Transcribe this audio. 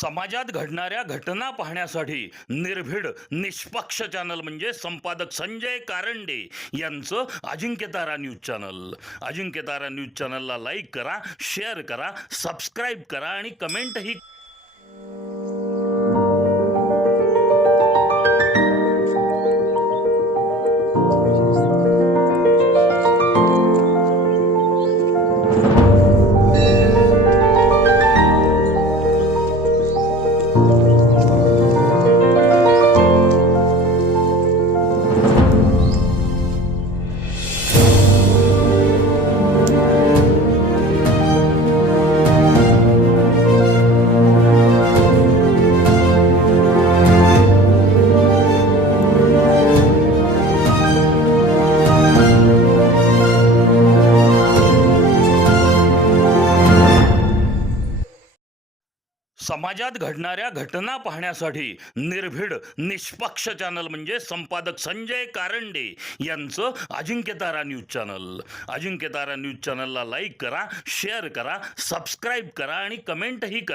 समाजात घडणाऱ्या घटना पाहण्यासाठी निर्भीड निष्पक्ष चॅनल म्हणजे संपादक संजय कारंडे यांचं Ajinkyatara news channel. Ajinkyatara news चॅनलला लाईक करा, शेअर करा, सबस्क्राईब करा आणि कमेंटही. समाजात घडणाऱ्या घटना पाहण्यासाठी निर्भीड निष्पक्ष चॅनल म्हणजे संपादक संजय कारंडे यांचं Ajinkyatara news channel. Ajinkyatara news चॅनलला लाईक करा, शेअर करा, सबस्क्राईब करा आणि कमेंटही करा.